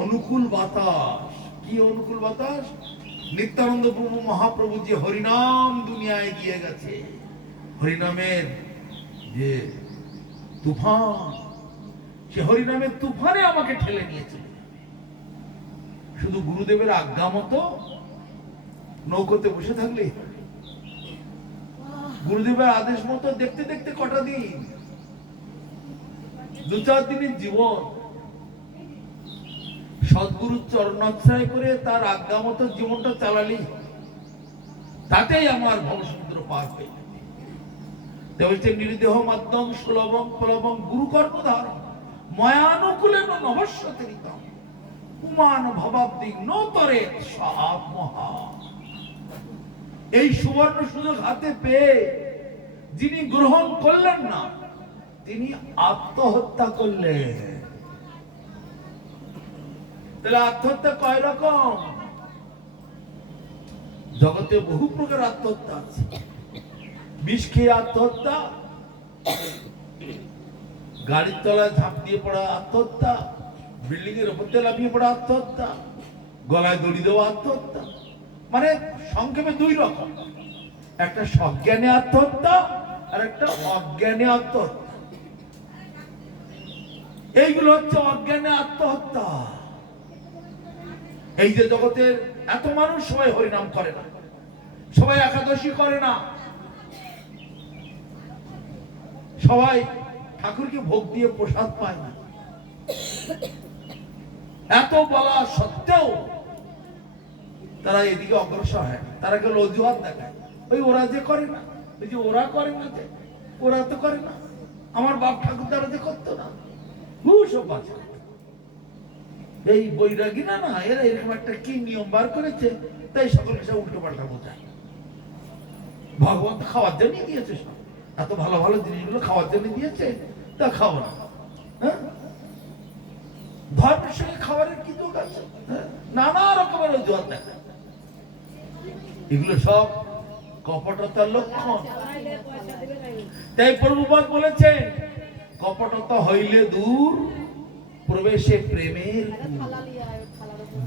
অনুকূল বাতাস। কি অনুকূল বাতাস? নিত্যানন্দ প্রভু মহাপ্রভু যে হরিনাম দুনিয়ায় দিয়ে গেছে, হরিনামের যে তুফান, সে হরিনামের তুফানে আমাকে ঠেলে নিয়েছিল। শুধু গুরুদেবের আজ্ঞা মতো নৌকোতে বসে থাকলে, গুরুদেবের আদেশ মতো দেখতে দেখতে কটা দিন, 2-4 দিনের জীবন সদ্গুরুর চরণাশ্রয় করে তার আজ্ঞা মতো জীবনটা চালালি, তাতেই আমার ভবসমুদ্র পার হয়ে যাবে। নির্দেহ মাধ্যম সুলভম ফলভম গুরুকর্ম ধারণ ময়ানুকূলে নভস্যতিরিতম উমান ভবাব্দি নতরে সাত্মহা। এই সুবর্ণ সুযোগ হাতে পেয়ে যিনি গ্রহণ করলেন না, তিনি আত্মহত্যা করলেন। তাহলে আত্মহত্যা কয় রকম? জগতে বহু প্রকার আত্মহত্যা আছে। বিষ খেয়ে আত্মহত্যা, গাড়ির তলায় ঝাঁপ দিয়ে পড়া আত্মহত্যা, বিল্ডিং এর উপর দিয়ে লাফিয়ে পড়া আত্মহত্যা, গলায় দড়ি দেওয়া আত্মহত্যা। মানে সংক্ষেপে 2 রকম, একটা সজ্ঞানে আত্মহত্যা আর একটা অজ্ঞানে আত্মহত্যা। এইগুলো হচ্ছে অজ্ঞানে আত্মহত্যা। এই যে জগতের এত মানুষ সবাই হরিনাম করে না, সবাই একাদশী করে না, সবাই ঠাকুরকে ভোগ দিয়ে প্রসাদ পায় না, এত বলা সত্ত্বেও তারা এদিকে অগ্রসর হয়। তারা কেন অজুহাত দেখায়, ওই ওরা যে করে না, ওই যে ওরা করে না, যে ওরা তো করে না, আমার বাপ ঠাকুর দ্বারা যে করতো না, সব বাচ্চা এই বৈরাগী না না, এরা এরকম একটা কি নিয়ম বার করেছে, তাই সকলকে সব উল্টো পাল্টা বোঝায়। ভগবান তো খাওয়ার জন্য দিয়েছে, সব এত ভালো ভালো জিনিসগুলো খাওয়ার জন্য দিয়েছে, তা খাও না। হ্যাঁ, ধর্মের সঙ্গে খাবারের কি যোগ আছে? নানা রকমের অজুহাত দেখা, এগুলো সব কপটতার লক্ষণ। তাই প্রভুপাদ বলেছেন, কপটতা হইলে দূর, প্রবেশে প্রেমের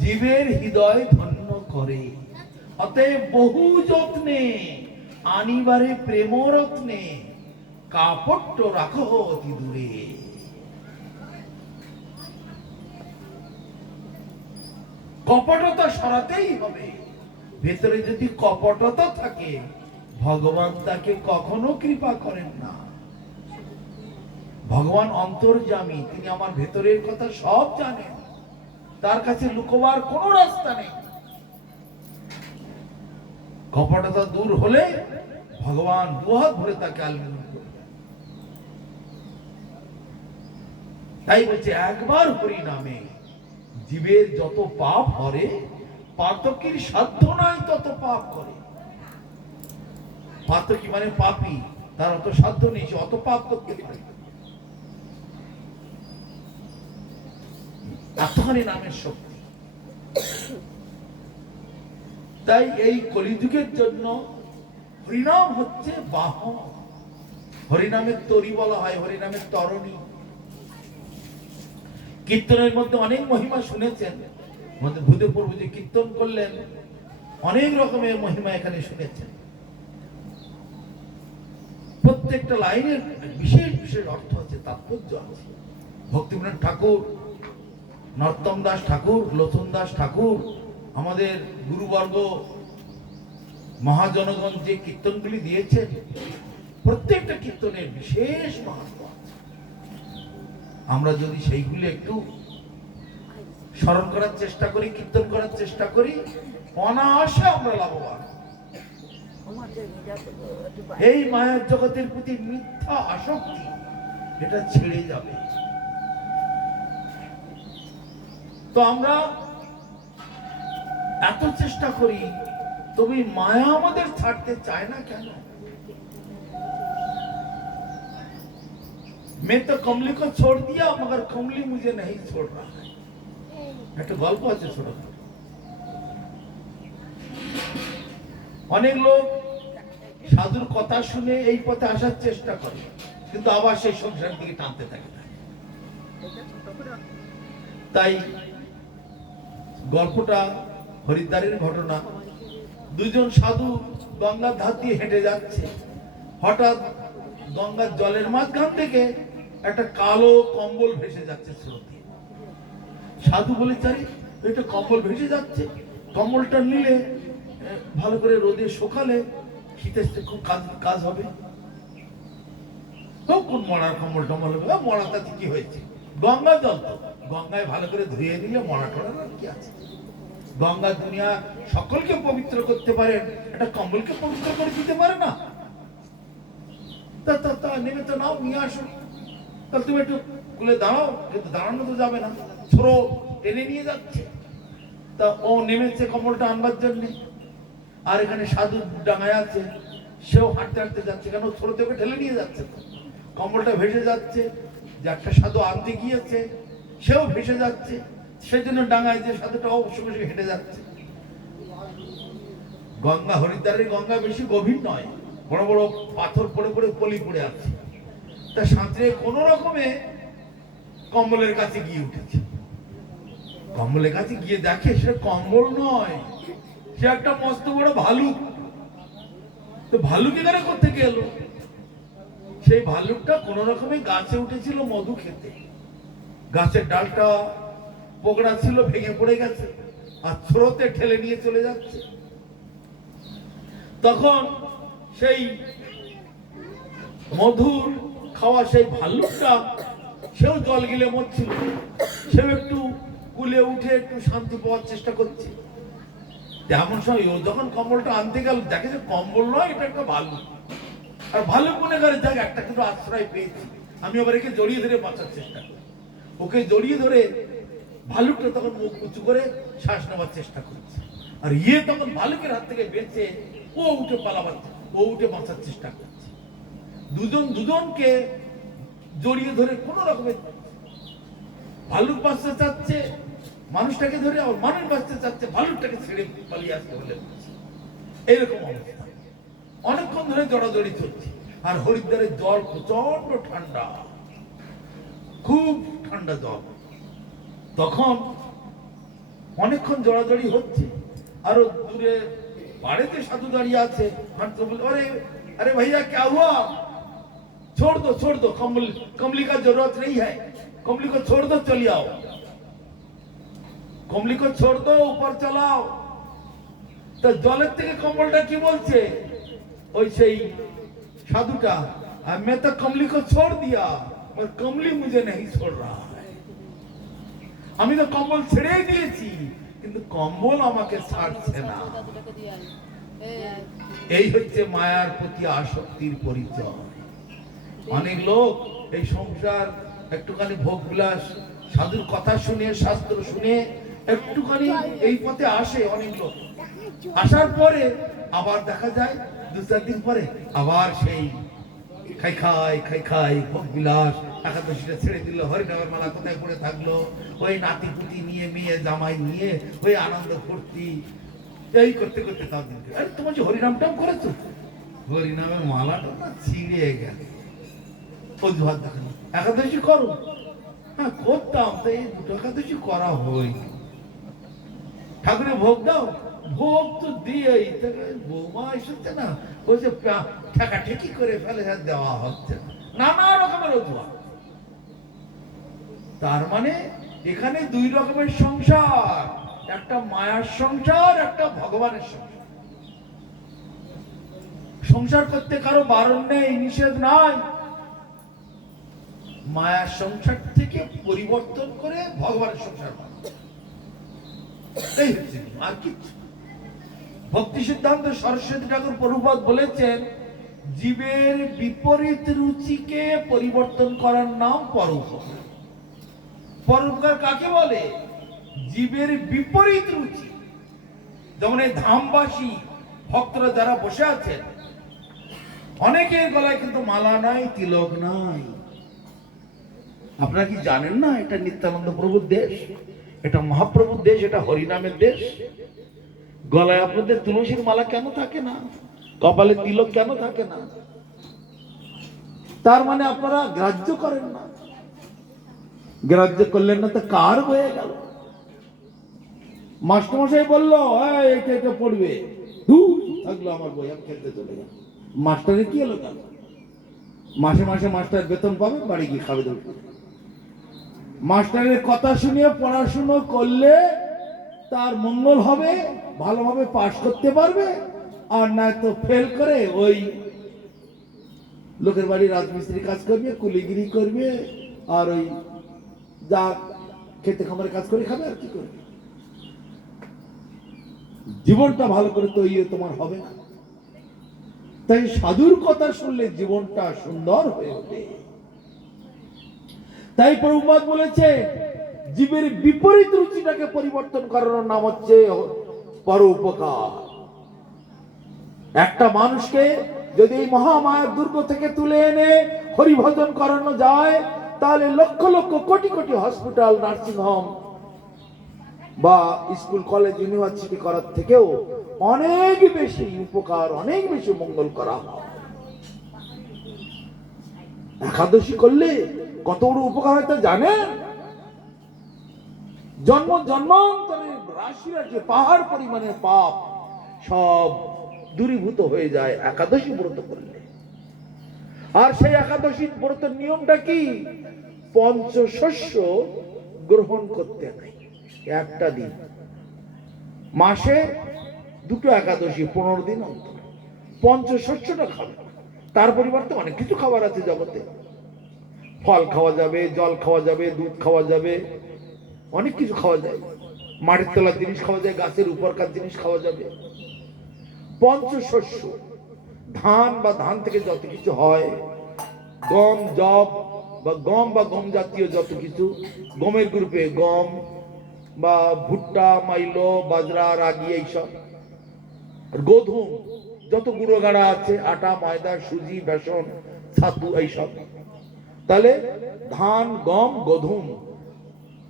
জীবের হৃদয় ধন্য করে। অতএব বহু যত্নে আনিবারে প্রেম রত্নে কাপট্য রাখো অতি দূরে। কপটতা সরাতেই হবে। ভেতরে যদি কপটতা থাকে, ভগবান তাকে কখনো কৃপা করেন না। ভগবান অন্তর্যামী, তিনি আমার ভেতরের কথা সব জানেন, তার কাছে লুকোবার কোনো রাস্তা নেই। কপটতা দূর হলে ভগবান দুহাত ভরে তাকে আলিঙ্গন করবেন। তাই বলছে, একবার হরি নামে জীবের যত পাপ হরে, পাতকের সাধ্য নাই তত পাপ করে। পাতকি মানে পাপী, তার অত সাধ্য নেই, সে অত পাপ করতে পারে। এতখানি নামের শক্তি। তাই এই কলিযুগের জন্য হরিনাম হচ্ছে বাহন। হরিনামের তরি বলা হয়, হরিনামের তরণী। কীর্তনের মধ্যে অনেক মহিমা শুনেছেন, আমাদের ভূদেবপুর যে কীর্তন করলেন, অনেক রকমের মহিমা এখানে শুনেছেন। প্রত্যেকটা লাইনের বিশেষ বিশেষ অর্থ আছে, তাৎপর্য আছে। ভক্তিবিনোদ ঠাকুর, নরোত্তম দাস ঠাকুর, লোচন দাস ঠাকুর, আমাদের গুরুবর্গ মহাজনগণ যে কীর্তনগুলি দিয়েছেন, প্রত্যেকটা কীর্তনের বিশেষ মাহাত্ম্য আছে। আমরা যদি সেইগুলি একটু স্মরণ করার চেষ্টা করি, কীর্তন করার চেষ্টা করি, অনায়াসে আমরা লাভবান। এই মায়ার জগতের প্রতি মিথ্যা আসক্তি, এটা ছেড়ে যাবে। তো আমরা এত চেষ্টা করি, তবে মায়া আমাদের ছাড়তে চায় না কেন? मैं तो कमली को छोड़ दिया मगर कमली मुझे नहीं छोड़ रहा है। একটা গল্প আছে ছোট। অনেক লোক সাধুর কথা শুনে এই পথে আসার চেষ্টা করে, কিন্তু আবার সেই সংসার দিকে টানতে থাকে। তাই গল্পটা হরিদ্বারের ঘটনা। দুজন সাধু গঙ্গার ধার দিয়ে হেঁটে যাচ্ছে। হঠাৎ গঙ্গার জলের মাঝখান থেকে একটা কালো কম্বল ভেসে যাচ্ছে স্রোতে। সাধু বলে, চারি এটা কম্বল ভেসে যাচ্ছে, কম্বলটা নিলে ভালো করে রোদে শুকালে শীতের খুব কাজ হবে। কোন মরার কম্বল টম্বল হবে, মরা তাতে কি হয়েছে, গঙ্গা জল তো, গঙ্গায় ভালো করে ধুয়ে নিলে মরা টরার আর কি আছে। গঙ্গা দুনিয়া সকলকে পবিত্র করতে পারেন, একটা কম্বলকে পবিত্র করে দিতে পারে না? তা নেমে তো নাও, নিয়ে আসো। তাহলে তুমি একটু কুলে দাঁড়াও, কিন্তু দাঁড়ানো তো যাবে না, স্রোত টেনে নিয়ে যাচ্ছে। তা ও নেমেছে কম্বলটা আনবার জন্য, আর এখানে সাধু ডাঙায় আছে, সেও হাঁটতে হাঁটতে যাচ্ছে, কেন স্রোতে ওকে ঠেলে নিয়ে যাচ্ছে, কম্বলটা ভেসে যাচ্ছে। যে একটা সাধু আনতে গিয়েছে সেও ভেসে যাচ্ছে, সেজন্য ডাঙায় যে সাধুটা অবশ্যই বসে হেঁটে যাচ্ছে। গঙ্গা, হরিদ্বারের গঙ্গা বেশি গভীর নয়, বড় বড় পাথর পড়ে পড়ে পলি পড়ে আছে। তা সাঁতরে কোন রকমে কম্বলের কাছে গিয়ে উঠেছে। কম্বলের কাছে গিয়ে দেখে সে কম্বল নয়, সে একটা মস্ত বড় ভালুক। তো ভালুক এখানে কোথেকে এলো? সেই ভালুকটা কোন রকমে গাছে উঠেছিল মধু খেতে, গাছের ডালটা পোকড়া ছিল, ভেঙে পড়ে গেছে, আর স্রোতে ঠেলে নিয়ে চলে যাচ্ছে। তখন সেই মধুর খাওয়া সেই ভাল্লুকটা, সেও জল গিলে মরছিল, সেও একটু কুলে উঠে একটু শান্তি পাওয়ার চেষ্টা করছে। তেমন সময় ও যখন কম্বলটা আনতে গেল, দেখে যে কম্বল নয়, এটা একটা ভাল্লুক। আর ভাল্লুক মনে করে যাক একটা কিন্তু আশ্রয় পেয়েছি, আমি আবার একে জড়িয়ে ধরে বাঁচার চেষ্টা করি। ওকে জড়িয়ে ধরে ভাল্লুকটা তখন মুখ উঁচু করে শ্বাস নেওয়ার চেষ্টা করছে, আর ইয়ে তখন ভাল্লুকের হাত থেকে বেঁচে ও উঠে পালাবার, ও উঠে বাঁচার চেষ্টা করছে। দুজনকে জড়িয়ে ধরে কোন রকমের, ভাল্লুক বাঁচতে চাচ্ছে মানুষটাকে ধরে, আর মানুষ বাঁচতে চাচ্ছে ভাল্লুকটাকে ছেড়ে পালিয়ে আসতে বলে। এইরকম অবস্থা অনেকক্ষণ ধরে জড়াজড়ি চলছে। আর হরিদ্বারের জল প্রচন্ড ঠান্ডা, খুব ঠান্ডা জল। তখন অনেকক্ষণ জড়াজড়ি হচ্ছে, আরো দূরে বাড়িতে সাধু দাঁড়িয়ে আছে, হাঁটতে বলে, আরে अरे भैया क्या हुआ, छोड़ दो कमली का जरूरत नहीं है, कमली को छोड़ दो, चली आओ, कमली को छोड़ दो, ऊपर चलाओ। तो জলের থেকে কম্বলটা কি বলছে, ওই সেই সাধুটা, मैं तो कमली को छोड़ दिया और कमली मुझे नहीं छोड़ रहा है, আমি তো কম্বল ছেড়েই দিয়েছি, কিন্তু কম্বল আমাকে ছাড়ছে না। এই হচ্ছে মায়ার প্রতি আসক্তির পরিচয়। অনেক লোক এই সংসার একটুখানি ভোগ বিলাস, সাধুর কথা শুনে, শাস্ত্র শুনে একটুখানি এই পথে আসে। অনেক লোক আসার পরে আবার দেখা যায় 2-4 দিন পরে আবার সেই খাই ভোগ বিলাস, একাদশীটা ছেড়ে দিল, হরিনামের মালা কোথায় পড়ে থাকলো, ওই নাতি পুতি নিয়ে, মেয়ে জামাই নিয়ে ওই আনন্দ ফুর্তি এই করতে করতে তার দিন। আরে তোমার যে হরিনামটাও করেছো, হরিনামের মালাটা না ছিঁড়ে গেছে, অজুহাত দেখানো। একাদশী করো, হ্যাঁ করতাম, তো এই 2 একাদশী করা হয়নি। ঠাকুরে ভোগ দাও, ভোগ তো দিয়েই, বৌমা এসেছে না, ওই যে ঠেকাঠেকি করে ফেলে, দেওয়া হচ্ছে না, নানা রকমের অজুহাত। তার মানে এখানে 2 রকমের সংসার, একটা মায়ার সংসার, একটা ভগবানের সংসার। সংসার করতে কারো বারণ নেই, নিষেধ নাই। মায়ার সংসার থেকে পরিবর্তন করে ভগবানের সংসার বানানো, এই হচ্ছে আর কিছু। ভক্তি সিদ্ধান্ত সরস্বতী ঠাকুর প্রভুপাদ বলেছেন, জীবের বিপরীত রুচিকে পরিবর্তন করার নাম পরোপকার। পরোপকার কাকে বলে? জীবের বিপরীত রুচি। যেমন এই ধামবাসী ভক্তরা যারা বসে আছেন, অনেকের গলায় কিন্তু মালা নাই, তিলক নাই। আপনারা কি জানেন না এটা নিত্যানন্দ প্রভুর দেশ, এটা মহাপ্রভুর দেশ, এটা হরিনামের দেশ। গলায় আপনাদের তুলসীর মালা কেন থাকে না, কপালে তিলক কেন থাকে না? তার মানে আপনারা গ্রাহ্য করেন না। গ্রাহ্য করলেন না তো কার হয়ে গেল? মাস্টারমশাই বললো এটা এটা পড়বে, দূর থাকলো আমার বই, আমি খেলতে চলে গেলাম। মাস্টারের কি হলো কেন? মাসে মাসে মাস্টার বেতন পাবে, বাড়ি গিয়ে খাবে দুটো। মাস্টারের কথা শুনে পড়াশুনো করলে তার মঙ্গল হবে, ভালোভাবে পাশ করতে পারবে, আর না তো ফেল করে ওই লোকের বাড়ি রাজমিস্ত্রি কাজ করবে, কুলিগিরি করবে, আর ওই যা খেতে খামারে কাজ করে খাবে, আর কি করবে। জীবনটা ভালো করে তৈরি তোমার হবে না। তাই সাধুর কথা শুনলে জীবনটা সুন্দর হয়ে ওঠে। তাই প্রভুপাদ বলেছে, জীবের বিপরীত রুচিটাকে পরিবর্তন করার নাম হচ্ছে পরোপকার। একটা মানুষকে যদি এই মহামায়ার দুর্গ থেকে তুলে এনে হরিভজন করানো যায়, তাহলে lakh lakh crore crore hospital, nursing home বা স্কুল, কলেজ, ইউনিভার্সিটি করার থেকেও অনেক বেশি উপকার, অনেক বেশি মঙ্গল করা হয়। একাদশী করলে কত বড় উপকার হয় তা জানেন? জন্ম জন্মান্তরের রাশি রাশি পাহাড় পরিমাণের পাপ সব দূরীভূত হয়ে যায় একাদশী ব্রত করলে। আর সেই একাদশী ব্রতের নিয়মটা কি? পঞ্চশস্য গ্রহণ করতে নাই একটা দিন, মাসে দুটো একাদশী, 15 দিন অন্তর পঞ্চশস্যটা খাবে। তার পরিবর্তে অনেক কিছু খাবার আছে জগতে। ফল খাওয়া যাবে, জল খাওয়া যাবে, দুধ খাওয়া যাবে, অনেক কিছু খাওয়া যায়। মাটির তলার জিনিস খাওয়া যায়, গাছের উপরকার জিনিস খাওয়া যাবে। পঞ্চশস্য, ধান বা ধান থেকে যত কিছু হয়, গম, জব বা গম জাতীয় যত কিছু, গমের গ্রুপে গম বা ভুট্টা, মাইলো, বাজরা, রাগি, এইসব। আর গোধূম, যত গুঁড়ো গাড়া আছে, আটা, ময়দা, সুজি, বেসন, ছাতু, এইসব। তাহলে ধান, গম, গোধূম,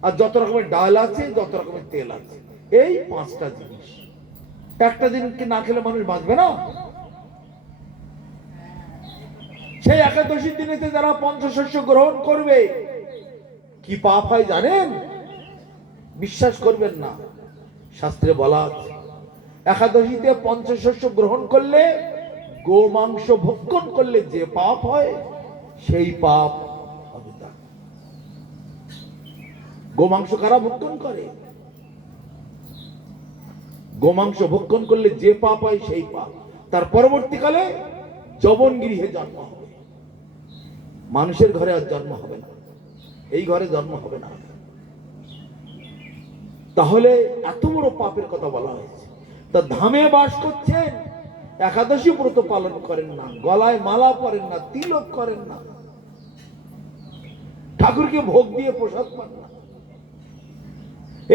আর যত রকমের ডাল আছে, যত রকমের তেল আছে, এই 5টা জিনিস। একটা দিন কি না খেলে মানুষ বাঁচবে না? সেই একাদশীর দিনেতে যারা পঞ্চশস্য গ্রহণ করবে, কি পাপ হয় জানেন? বিশ্বাস করবেন না, শাস্ত্রে বলা আছে, একাদশীতে পঞ্চশস্য গ্রহণ করলে, গোমাংস ভক্ষণ করলে যে পাপ হয়, সেই পাপ হবে না। গোমাংস কারা ভক্ষণ করে? গোমাংস ভক্ষণ করলে যে পাপ হয় সেই পাপ। তার পরবর্তীকালে যবন গৃহে জন্ম হবে, মানুষের ঘরে আর জন্ম হবে না, এই ঘরে জন্ম হবে না। তাহলে এত বড় পাপের কথা বলা হয়েছে। তা ধামে বাস করছেন, একাদশী ব্রত পালন করেন না, গলায় মালা পরেন না, তিলক করেন না, ঠাকুরকে ভোগ দিয়ে প্রসাদ পান না।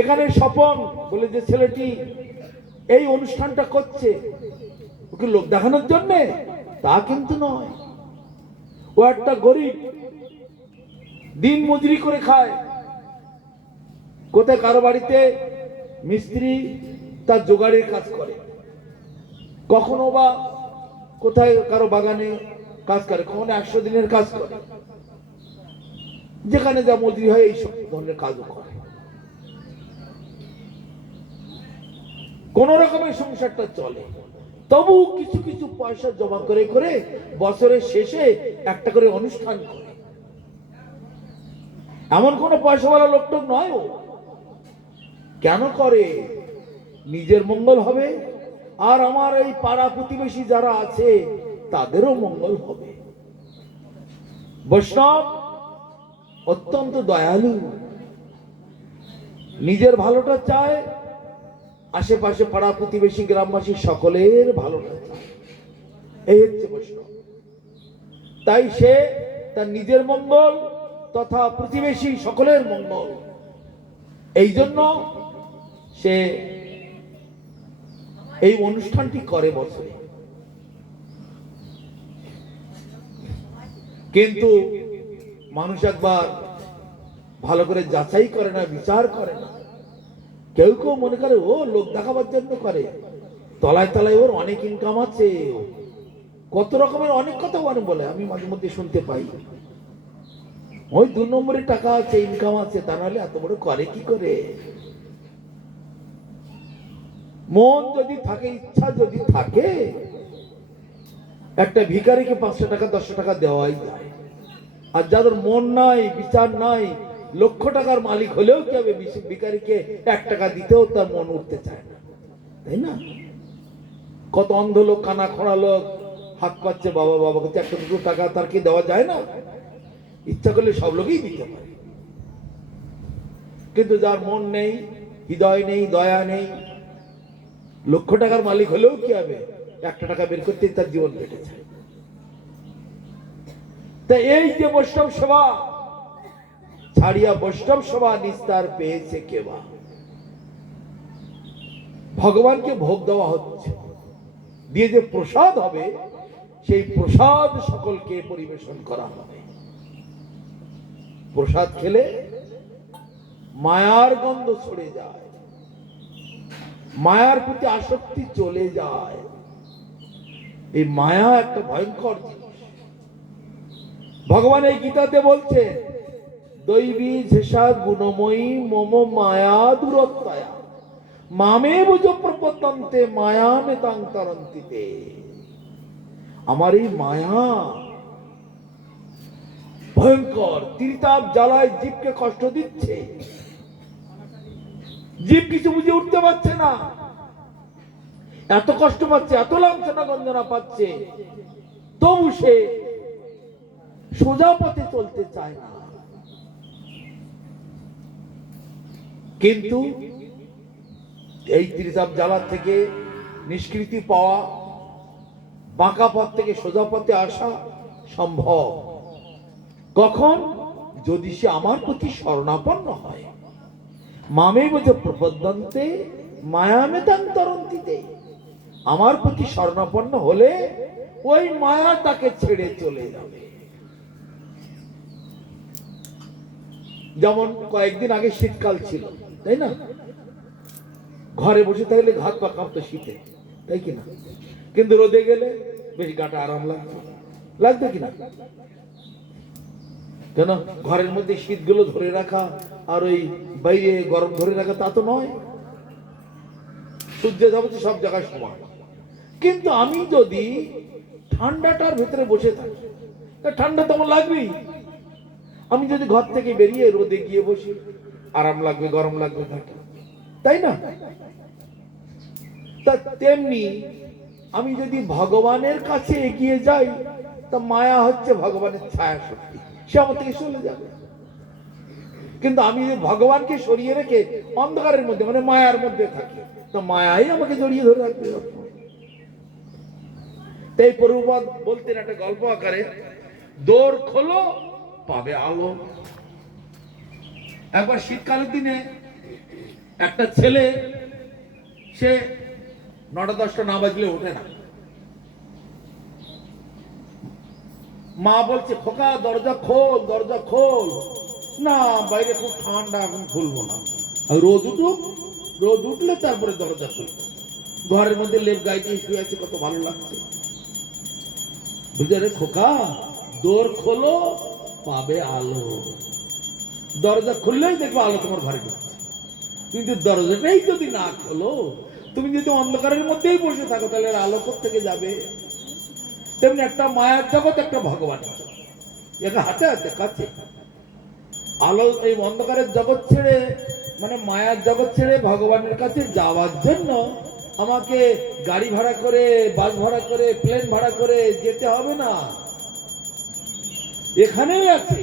এখানে স্বপন বলে যে ছেলেটি এই অনুষ্ঠানটা করছে, ওকে লোক দেখানোর জন্য? তা কিন্তু নয়। ও একটা গরিব, দিন মজুরি করে খায়। কোথায় কারো বাড়িতে মিস্ত্রি তার জোগাড়ের কাজ করে, কখনো বা কোথায় কারো বাগানে কাজ করে, কখনো 100 দিনের কাজ করে, যেখানে যা মজুরি হয় এইসব ধরনের কাজও করে। কোন রকমের সংসারটা চলে। তবু কিছু কিছু পয়সা জমা করে করে বছরের শেষে একটা করে অনুষ্ঠান করে। এমন কোন পয়সাওয়ালা লোকটোক নয় ও। কেন করে? নিজের মঙ্গল হবে, আর আমার এই পাড়া প্রতিবেশী যারা আছে তাদেরও মঙ্গল হবে। বৈষ্ণব অত্যন্ত দয়ালু, নিজের ভালোটা চায়, আশেপাশে পাড়া প্রতিবেশী গ্রামবাসী সকলের ভালোটা চায়। এই হচ্ছে বৈষ্ণব। তাই সে তার নিজের মঙ্গল তথা প্রতিবেশী সকলের মঙ্গল, এই জন্য সে এই অনুষ্ঠানটি করে বছরে। কিন্তু মানুষ একবার ভালো করে যাচাই করে না, বিচার করে না। কেউ কেউ মনে করে ও লোক দেখাবার জন্য করে, তলায় তলায় ওর অনেক ইনকাম আছে, কত রকমের অনেক কথা বলে, আমি মাঝে মধ্যে শুনতে পাই। ওই 2 নম্বরের টাকা আছে, ইনকাম আছে, তা নাহলে এত বড় করে কি করে? মন যদি থাকে, ইচ্ছা যদি থাকে, একটা ভিখারিকে 500 টাকা 10 টাকা দেওয়াই যায়। আর যাদের মন নাই, বিচার নাই, লক্ষ টাকার মালিক হলেও কি হবে, ভিখারিকে 1 টাকা দিতেও তার মন উঠতে চায় না, তাই না? কত অন্ধ লোক, কানা খোঁড়া লোক হাত পাচ্ছে, বাবা বাবা কাছে 1-2 টাকা তার কি দেওয়া যায় না? ইচ্ছা করলে সব লোকই দিতে পারে। কিন্তু যার মন নেই, হৃদয় নেই, দয়া নেই, লক্ষ টাকার মালিক হলেও কি হবে, 1 টাকা বের করতে তার জীবন কেটে যায়। তা এই যে বৈষ্ণব সেবা ছাড়িয়া বৈষ্ণব সেবা নিস্তার পেয়েছে কেবা। ভগবানকে ভোগ দেওয়া হচ্ছে, দিয়ে যে প্রসাদ হবে, সেই প্রসাদ সকলকে পরিবেশন করা হবে। প্রসাদ খেলে মায়ার গন্ধ ছড়ে যায়, মায়ার প্রতি আসক্তি চলে যায়। এই মায়া একটা ভয়ঙ্কর জিনিস। ভগবান এই গীতাতে বলছে, দৈবী ঝেষা গুণময়ী মম মায়া দূরত্বয়া মামে বুঝ প্রপতন্তে মায়া মেতাং তরন্তিতে। আমার এই মায়া ভয়ঙ্কর, ত্রিতাপ জ্বালায় জীবকে কষ্ট দিচ্ছে। জীব কিছু বুঝে উঠতে পারছে না, এত কষ্ট পাচ্ছে, এত লাঞ্ছনা গঞ্জনা পাচ্ছে, তবু সে সোজা পথে চলতে চায় না। কিন্তু এই ত্রিতাপ জ্বালা থেকে নিষ্কৃতি পাওয়া, বাঁকা পথ থেকে সোজা পথে আসা সম্ভব কখন? যদি সে আমার প্রতি শরণাপন্ন হয়। মামে বোঝে প্রপদ্যন্তে মায়ামেতাং তরন্তিতে। আমার প্রতি শরণাপন্ন হলে ওই মায়া তাকে ছেড়ে চলে যাবে। যেমন কয়েকদিন আগে শীতকাল ছিল, তাই না? ঘরে বসে থাকলে হাত পা কাঁপতো শীতে, তাই কিনা? কিন্তু রোদে গেলে বেশ গাটা আরাম লাগতো, লাগতো কিনা? কেন? ঘরের মধ্যে শীতগুলো ধরে রাখা আর ওই বাইরে গরম ধরে রাখা তা তো নয়। সূর্য যাবতীয় সব জায়গায় সমান। কিন্তু আমি যদি ঠান্ডাটার ভেতরে বসে থাকি, ঠান্ডা তো আমার লাগবেই। আমি যদি ঘর থেকে বেরিয়ে রোদে গিয়ে বসি, আরাম লাগবে, গরম লাগবে, তাই না? তা তেমনি আমি যদি ভগবানের কাছে এগিয়ে যাই, তা মায়া হচ্ছে ভগবানের ছায়া শক্তি, সে আমার থেকে চলে যাবে। কিন্তু আমি যদি ভগবানকে সরিয়ে রেখে অন্ধকারের মধ্যে, মানে মায়ার মধ্যে থাকি, তো মায়াই আমাকে জড়িয়ে ধরে রাখবে। তাই প্রভুপাদ বলতেন একটা গল্প আকারে, দোর খোলো পাবে আলো। একবার শীতকালের দিনে একটা ছেলে, সে 9টা-10টা না বাজলে ওঠে না। মা বলছে, খোকা দরজা খোল, দরজা খোল। না, বাইরে খুব ঠান্ডা, এখন খুলবো না, রোদ উঠুক, রোদ উঠলে তারপরে দরজা খুলবো। ঘরের মধ্যে লেপ গায়ে দিয়ে শুয়ে আছে, কত ভালো লাগছে। বুঝলে রে খোকা, দোর খোলো পাবে আলো। দরজা খুললেই দেখবে আলো তোমার ঘরে ঢুকছে। কিন্তু দরজাটাই যদি না খোলো, তুমি যদি অন্ধকারের মধ্যেই বসে থাকো, তাহলে আলো কোত্থেকে যাবে? তেমনি একটা মায়ার জগৎ, একটা ভগবানের জগৎ, এটা হাতে হাতে কাছে। আলো এই অন্ধকারের জগৎ ছেড়ে, মানে মায়ার জগৎ ছেড়ে ভগবানের কাছে যাওয়ার জন্য আমাকে গাড়ি ভাড়া করে, বাস ভাড়া করে, প্লেন ভাড়া করে যেতে হবে না। এখানেই আছে,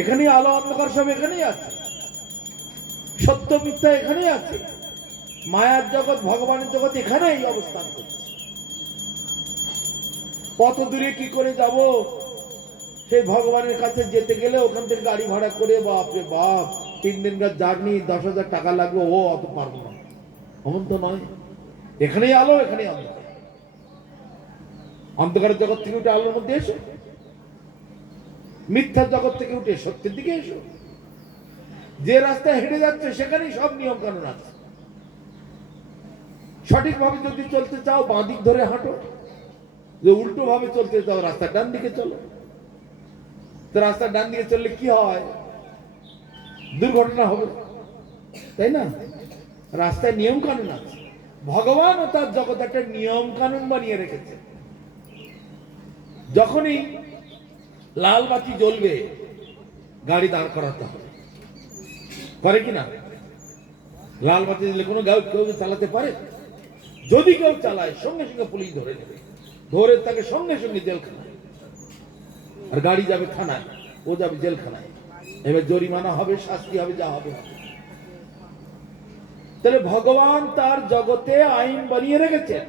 এখানেই আলো অন্ধকার সব এখানেই আছে, সত্য মিথ্যা এখানেই আছে। মায়ার জগৎ, ভগবানের জগৎ এখানেই অবস্থান করছে। কত দূরে কি করে যাব? সেই ভগবানের কাছে যেতে গেলে ওখান থেকে গাড়ি ভাড়া করে, বাপরে বাপ, 3 দিনকার জার্নি, 10,000 টাকা লাগবে। ও অত পারবো না, এমন তো নয়। এখানেই আলো, এখানেই অন্ধকার। অন্ধকারের জগৎ থেকে উঠে আলোর মধ্যে এসো, মিথ্যার জগৎ থেকে উঠে সত্যের দিকে এসো। যে রাস্তায় হেঁটে যাচ্ছে সেখানেই সব নিয়ম কানুন আছে। সঠিকভাবে যদি চলতে চাও, বাঁ দিক ধরে হাঁটো। যে উল্টো ভাবে চলতে চাও, রাস্তার ডান দিকে চলো। তো রাস্তার ডান দিকে চললে কি হয়? দুর্ঘটনা হবে, তাই না? রাস্তায় নিয়ম কানুন আছে। ভগবান ও তার জগৎ একটা নিয়ম কানুন বানিয়ে রেখেছে। যখনই লাল বাতি জ্বলবে গাড়ি দাঁড় করাতে হবে, করে কিনা? লাল বাতি দিলে কোনো কেউ চালাতে পারে? যদি কেউ চালায় সঙ্গে সঙ্গে পুলিশ ধরে নেবে, ধরে তাকে সঙ্গে সঙ্গে জেলখানায়, আর গাড়ি যাবে থানায়, ও যাবে জেলখানায়। এবার জরিমানা হবে, শাস্তি হবে, যা হবে। তাহলে ভগবান তার জগতে আইন বানিয়ে রেখেছেন,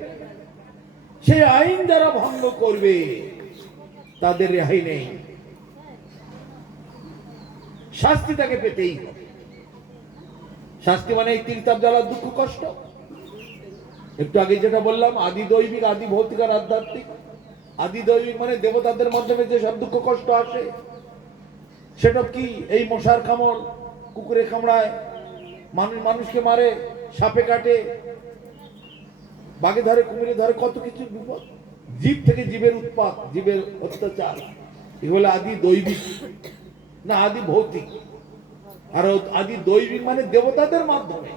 সেই আইন যারা ভঙ্গ করবে তাদের রেহাই নেই, শাস্তি তাকে পেতেই হবে। শাস্তি মানে এই তিলতাপ জ্বালার দুঃখ কষ্ট। একটু আগে যেটা বললাম, আদি দৈবিক, আদি ভৌতিক আর আধ্যাত্মিক। আদি দৈবিক মানে দেবতাদের মাধ্যমে যে সব দুঃখ কষ্ট আসে, সেটা কি? এই মশার কামড়, কুকুরে কামড়ায়, মানুষকে মারে, সাপে কাটে, বাঘে ধরে, কুমিরে ধরে, কত কিছু বিপদ। জীব থেকে জীবের উৎপাত, জীবের অত্যাচার, এগুলো আদি দৈবিক না আদি ভৌতিক। আর আদি দৈবিক মানে দেবতাদের মাধ্যমে।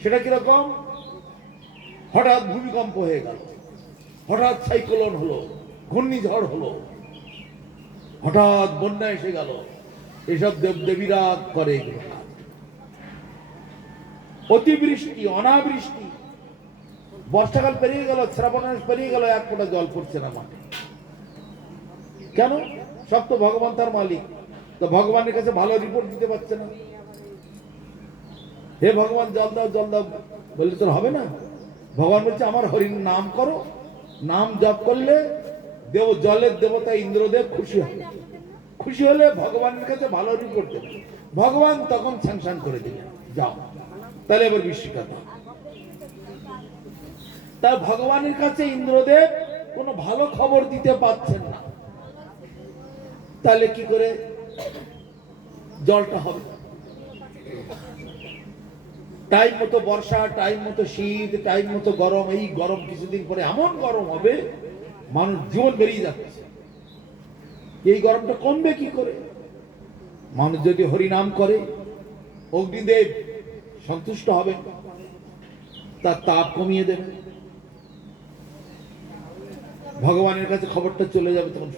সেটা কিরকম? হঠাৎ ভূমিকম্প হয়ে গেল, হঠাৎ সাইক্লোন হলো, ঘূর্ণিঝড় হলো, হঠাৎ বন্যা এসে গেল, এসব দেবদেবীরা করে এগুলো। অতিবৃষ্টি, অনাবৃষ্টি, বর্ষাকাল পেরিয়ে গেল, শ্রাবণ মাস পেরিয়ে গেল, এক ফোঁটা জল পড়ছে না মাঠে। কেন? সব তো ভগবান তার মালিক। তো ভগবানের কাছে ভালো রিপোর্ট দিতে পারছে না। হে ভগবান জল দাও, জল দাও বললে তো হবে না। ভগবান বলছে আমার হরির নাম করো, নাম জপ করলে জলের দেবতা ইন্দ্রদেব খুশি হবে। খুশি হলে ভগবানের কাছে ভালো রিপোর্ট দেবে, ভগবান তখন স্যাংশন করে দিলেন, যাও তাহলে এবার বৃষ্টিটা দাও। তা ভগবানের কাছে ইন্দ্রদেব কোনো ভালো খবর দিতে পারছেন না, তাহলে কি করে জলটা হবে? টাইম মতো বর্ষা, টাইম মতো শীত, টাইম মতো গরম। এই গরম কিছুদিন পরে এমন গরম হবে, মানুষ জীবন বেরিয়ে যাচ্ছে। এই গরমটা কমবে কি করে? মানুষ যদি হরিনাম করে, অগ্নিদেব সন্তুষ্ট হবে, তার তাপ কমিয়ে দেবে, ভগবানের কাছে খবরটা চলে যাবে, তখন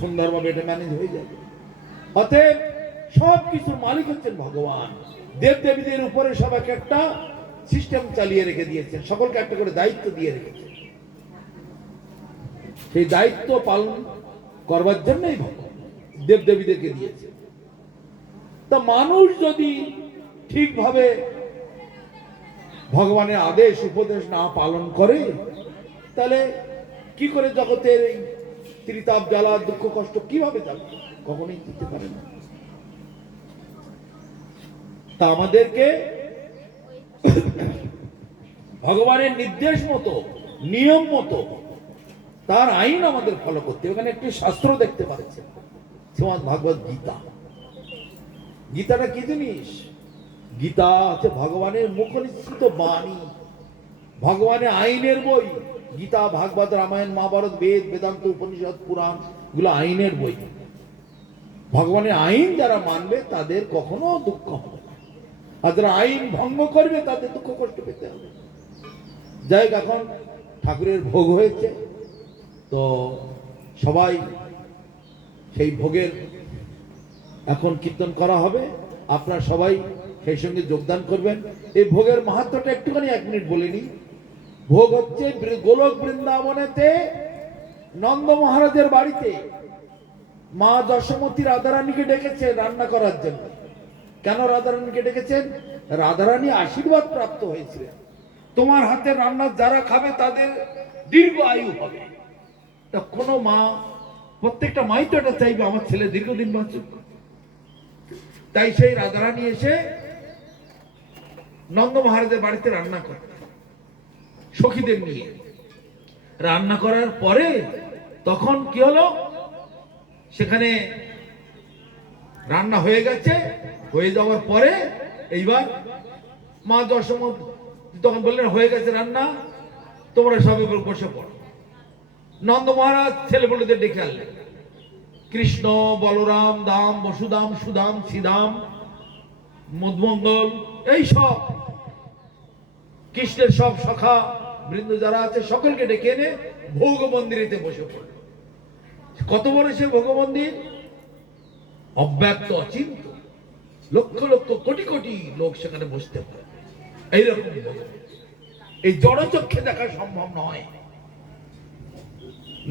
সুন্দরভাবে এটা ম্যানেজ হয়ে যাবে। অতএব সব কিছুর মালিক হচ্ছেন ভগবান। দেব দেবীদের উপরে সবাইকে একটা সিস্টেম চালিয়ে রেখে দিয়েছেন, সকলকে একটা করে দায়িত্ব দিয়ে রেখেছেন। সেই দায়িত্ব পালন করবার জন্যই ভগবান দেব দেবীদেরকে দিয়েছে। তা মানুষ যদি ঠিকভাবে ভগবানের আদেশ উপদেশ না পালন করে, তাহলে কি করে জগতের এই ত্রিতাপ জ্বালা দুঃখ কষ্ট কিভাবে যাবে? কখনোই দিতে পারে না। তা আমাদেরকে ভগবানের নির্দেশ মতো, নিয়ম মতো তার আইন আমাদের ফলো করতে। ওখানে একটি শাস্ত্র দেখতে পাচ্ছেন, শ্রীমদ্ ভাগবত গীতা। গীতাটা কি জিনিস? গীতা হচ্ছে ভগবানের মুখনিসৃত বাণী, ভগবানের আইনের বই। গীতা, ভাগবত, রামায়ণ, মহাভারত, বেদ, বেদান্ত, উপনিষদ, পুরাণ, এগুলো আইনের বই। ভগবানের আইন যারা মানবে তাদের কখনো দুঃখ হবে না, আর যারা আইন ভঙ্গ করবে তাদের দুঃখ কষ্ট পেতে হবে। যাই হোক, এখন ঠাকুরের ভোগ হয়েছে, তো সবাই সেই ভোগের এখন কীর্তন করা হবে। আপনারা সবাই সেই সঙ্গে যোগদান করবেন। এই ভোগের মাহাত্ম্যটা একটুখানি 1 মিনিট বলে নিই। ভোগ হচ্ছে গোলক বৃন্দাবনেতে নন্দ মহারাজের বাড়িতে মা যশোমতী রাধারানীকে ডেকেছে রান্না করার জন্য। কেন রাধারানীকে ডেকেছেন? রাধারানী আশীর্বাদ প্রাপ্ত হয়েছিলেন, তোমার হাতের রান্না যারা খাবে তাদের দীর্ঘ আয়ু হবে। তা কোনো মা, প্রত্যেকটা মাই তো এটা চাইবে আমার ছেলে দীর্ঘদিন বাঁচুক। তাই সেই রাধারানী এসে নন্দ মহারাজের বাড়িতে রান্না করে, সখীদের নিয়ে রান্না করার পরে তখন কি হলো, সেখানে রান্না হয়ে গেছে। হয়ে যাওয়ার পরে এইবার মা যশোমতী তখন বললেন, হয়ে গেছে রান্না, তোমরা সবে বসে পড়ো। নন্দ মহারাজ ছেলে বলেদের ডেকে আনলেন, কৃষ্ণ, বলরাম, দাম, বসুদাম, সুদাম, শ্রীদাম, মধুমঙ্গল, এই সব কৃষ্ণের সব সখা বৃন্দ যারা আছে সকলকে ডেকে এনে ভোগ মন্দিরেতে বসে পড়ল। কত বড় সে ভোগ মন্দির, অব্যক্ত অচিন্ত, লক্ষ লক্ষ কোটি কোটি লোক সেখানে বসতে পারে। এইরকম এই জড়চক্ষে দেখা সম্ভব নয়।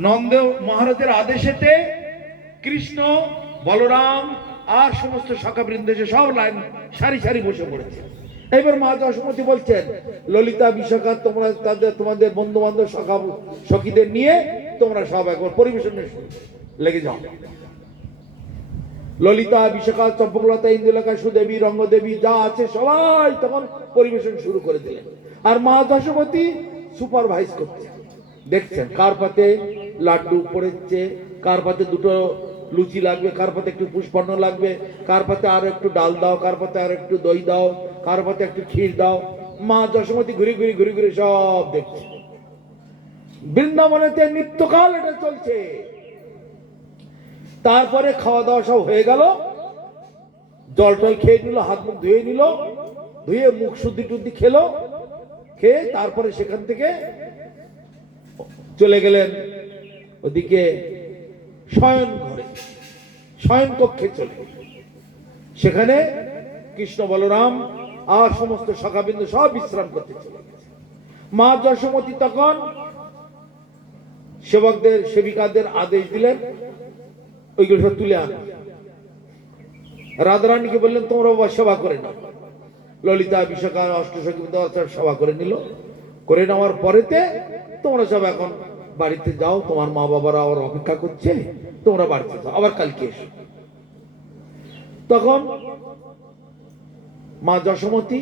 নন্দ মহারাজের আদেশেতে কৃষ্ণ, বলরাম আর সমস্ত সখা বৃন্দ এসে সব লাইন সারি সারি বসে পড়েছে। এবার মা যশোমতী বলছেন, ললিতা বিশাখা তোমরা তোমাদের বন্ধু বান্ধব সখা সখীদের নিয়ে তোমরা সব একবার পরিবেশনে লেগে যাও। ললিতা, বিশাখা, চম্পকলতা, ইন্দুলেখা, সুদেবী, রঙ্গদেবী যা আছে সবাই তখন পরিবেশন শুরু করে দিলেন। আর মা যশোমতী সুপারভাইজ করছে, দেখছেন কার পাতে লাড্ডু পড়েছে, কার পাতে দুটো লুচি লাগবে, কার পাতে একটু পুষ্পান্ন লাগবে, কার পাতে আর একটু ডাল দাও, কার পাতে আর একটু দই দাও, কার পাতে একটু ক্ষীর দাও। মা যশোমতী ঘুরে ঘুরে ঘুরে ঘুরে সব দেখছে। বৃন্দাবনেতে নিত্যকাল এটা চলছে। তারপরে খাওয়া দাওয়া সব হয়ে গেল, জল টল খেয়ে নিল, হাত মুখ ধুয়ে নিল, ধুয়ে মুখ শুদ্ধি টুদ্ধি খেলো, খেয়ে তারপরে সেখান থেকে চলে গেলেন ওদিকে শয়ন ঘরে, শয়ন কক্ষে চলে। সেখানে কৃষ্ণ, বলরাম আর সমস্ত সখাবিন্দু সব বিশ্রাম করতে চলে গেছে। মা যশোমতী তখন সেবকদের, সেবিকাদের আদেশ দিলেন ওইগুলো সব তুলে আন। রাধারানীকে বললেন তোমরা সেবা করে নাও। ললিতা, বিশাখা, অষ্টসখী সেবা করে নিল। করে নেওয়ার পরেতে তোমরা সব এখন বাড়িতে যাও, তোমার মা বাবারা আবার অপেক্ষা করছে, তোমরা বাড়িতে যাও, আবার কালকে এসো। তখন মা যশোমতী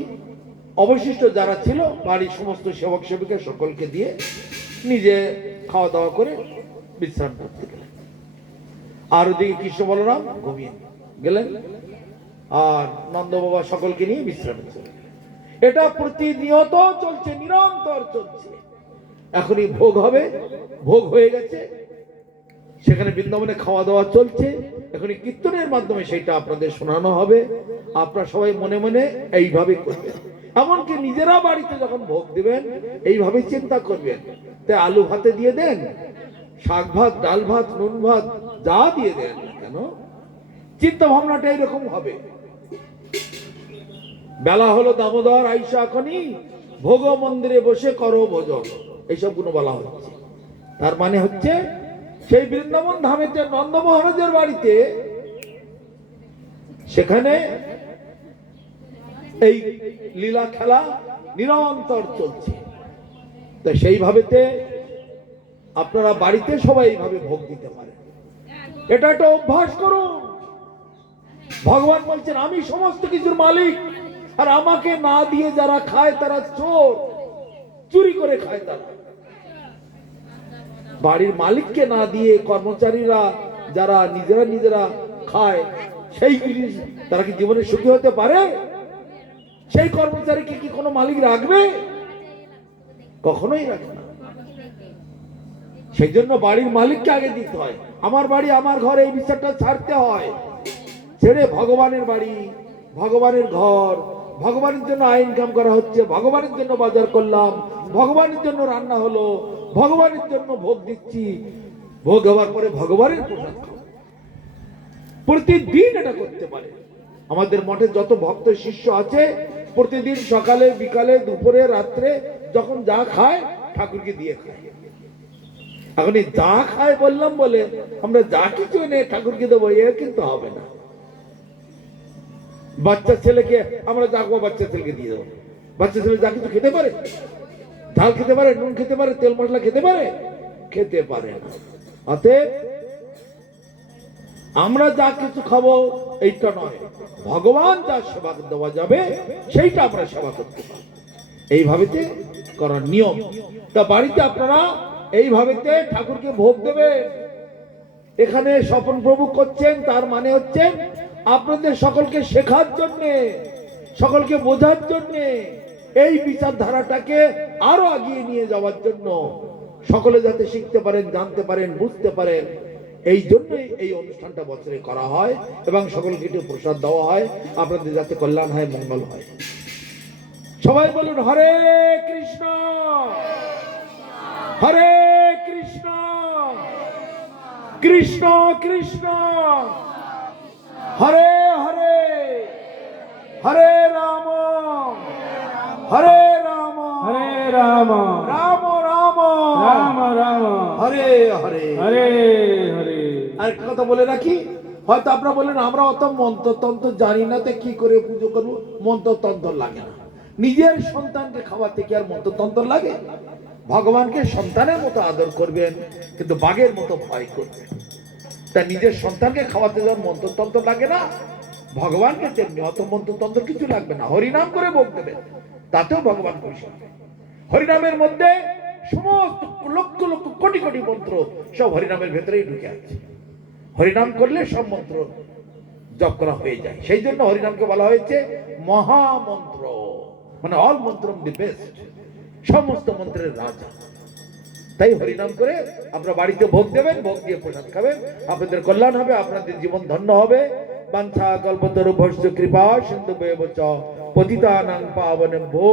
অবশিষ্ট যারা ছিল বাড়ির সমস্ত সেবক সেবিকা সকলকে দিয়ে নিজে খাওয়া দাওয়া করে বিশ্রাম করতে গেলেন। আর ওদিকে কৃষ্ণ বলরাম ঘুমিয়ে গেলেন, আর নন্দ বাবা সকলকে নিয়ে বিশ্রামে চলে। এটা প্রতিনিয়ত চলছে, নিরন্তর চলছে। এখনই ভোগ হবে, ভোগ হয়ে গেছে, সেখানে বৃন্দাবনে খাওয়া দাওয়া চলছে। এখনই কীর্তনের মাধ্যমে সেটা আপনাদের শোনানো হবে। আপনারা সবাই মনে মনে এইভাবে করবেন। এমনকি নিজেরা বাড়িতে যখন ভোগ দিবেন এইভাবে চিন্তা করবেন। তাই আলু ভাতে দিয়ে দেন, শাক ভাত, ডাল ভাত, নুন ভাত যা দিয়ে দেন কেন, চিন্তা ভাবনাটা এইরকম হবে। বেলা হলো দামোদর আইসা এখনই ভোগ মন্দিরে বসে করো ভোজন, এইসব গুলো বলা হচ্ছে। তার মানে হচ্ছে সেই বৃন্দাবন ধামেতে নন্দ মহারাজের বাড়িতে সেখানে এই লীলা খেলা নিরন্তর চলছে। তো সেইভাবেতে আপনারা বাড়িতে সবাই এইভাবে ভোগ দিতে পারেন। এটা একটা অভ্যাস করুন। ভগবান বলছেন আমি সমস্ত কিছুর মালিক, আর আমাকে না দিয়ে যারা খায় তারা চোর, চুরি করে খায়। তারা বাড়ির মালিককে না দিয়ে কর্মচারীরা যারা নিজেরা নিজেরা খায়, সেই জিনিস তারা কি জীবনে সুখী হতে পারে? সেই কর্মচারীকে কি কোনো মালিক রাখবে? কখনোই রাখবে না। সেই জন্য বাড়ির মালিককে আগে দিতে হয়। আমার বাড়ি আমার ঘর, এই বিচারটা ছাড়তে হয়। ছেড়ে ভগবানের বাড়ি, ভগবানের ঘর, ভগবানের জন্য ইনকাম করা হচ্ছে, ভগবানের জন্য বাজার করলাম, ভগবানের জন্য রান্না হলো, ভগবানের জন্য ভোগ দিচ্ছি, ভোগ হওয়ার পরে ভগবানের প্রসাদ খাবো। প্রতিদিন এটা করতে পারে। আমাদের মঠে যত ভক্ত শিষ্য আছে প্রতিদিন সকালে, বিকালে, দুপুরে, রাত্রে যখন যা খায় ঠাকুরকে দিয়ে খায়। এখন যা খায় বললাম বলে আমরা যা কিছু এনে ঠাকুরকে দেবো এ কিন্তু হবে না। বাচ্চা ছেলেকে আমরা যা বাচ্চা ছেলেকে দিয়ে দেবো। বাচ্চা ছেলে যা কিছু খেতে পারে, ঝাল খেতে পারে, নুন খেতে পারে, তেল মশলা খেতে পারে? খেতে পারে না। অতএব আমরা যা কিছু খাবো এইটা নয়, ভগবান যা সেবা দেওয়া যাবে সেইটা আমরা সেবা করতে পারি। এইভাবেতে করার নিয়ম। তা বাড়িতে আপনারা এইভাবেতে ঠাকুরকে ভোগ দেবে। এখানে স্বপন প্রভু করছেন, তার মানে হচ্ছে আপনাদের সকলকে শেখার জন্যে, সকলকে বোঝার জন্যে, এই বিচারধারাটাকে আরো আগিয়ে নিয়ে যাওয়ার জন্য, সকলে যাতে শিখতে পারেন, জানতে পারেন, বুঝতে পারেন, এই জন্যই এই অনুষ্ঠানটা বছরে করা হয় এবং সকলকে একটু প্রসাদ দেওয়া হয়, আপনাদের যাতে কল্যাণ হয়, মঙ্গল হয়। সবাই বলুন হরে কৃষ্ণ হরে কৃষ্ণ কৃষ্ণ কৃষ্ণ হরে হরে হরে রাম হরে রাম হরে রাম রাম রাম রাম রাম হরে হরে হরে হরে। আর একটা কথা বলে রাখি, হয়তো আপনারা বলেন আমরা অত মন্ত্রতন্ত্র জানি না, তো কি করে পুজো করবো? মন্ত্রতন্ত্র লাগে না। নিজের সন্তানকে খাওয়াতে কি আর মন্ত্রতন্ত্র লাগে? ভগবানকে সন্তানের মতো আদর করবেন, কিন্তু বাঘের মতো ভয় করবেন। তা নিজের সন্তানকে খাওয়াতে যাওয়ার মন্ত্রতন্ত্র লাগে না, ভগবানকে তেমনি অত মন্ত্রতন্ত্র কিছু লাগবে না। হরিনাম করে ভোগ দেবেন, তাতেও ভগবান খুশি হবে। হরিনামের মধ্যে সমস্ত লক্ষ লক্ষ কোটি কোটি মন্ত্র সব হরিনামের ভেতরেই ঢুকে আছে। হরিনাম করলে সব মন্ত্র জপ করা হয়ে যায়। সেই জন্য হরিনামকে বলা হয়েছে মহামন্ত্র, মানে অল মন্ত্রম দি বেস্ট, সমস্ত মন্ত্রের রাজা। তাই হরিনাম করে আপনারা বাড়িতে ভোগ দেবেন, ভোগ দিয়ে প্রসাদ খাবেন, আপনাদের কল্যাণ হবে, আপনাদের জীবন ধন্য হবে। বাঞ্ছা কল্পতরুভ্যশ্চ কৃপা সিন্ধুভ্যেব চ পতিতানাং পাবনেভ্যো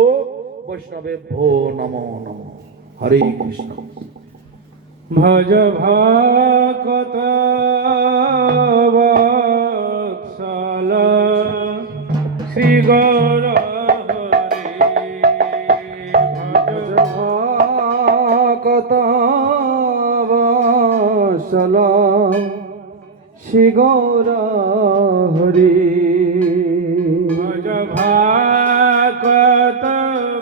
বৈষ্ণবেভ্যো নমো নমঃ। হরে কৃষ্ণ। ভজ ভকত বৎসল শ্রী গৌর হরি। ভজ ভকত বৎসল শ্রী গৌর হরি। ভজ ভকত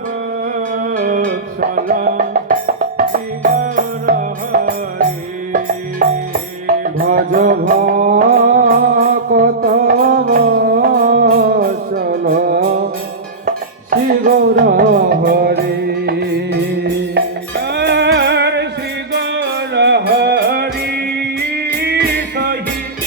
বৎসল ভজ ভকত বৎসল শ্রী গৌর হরি। শ্রী গৌর হরি সহিত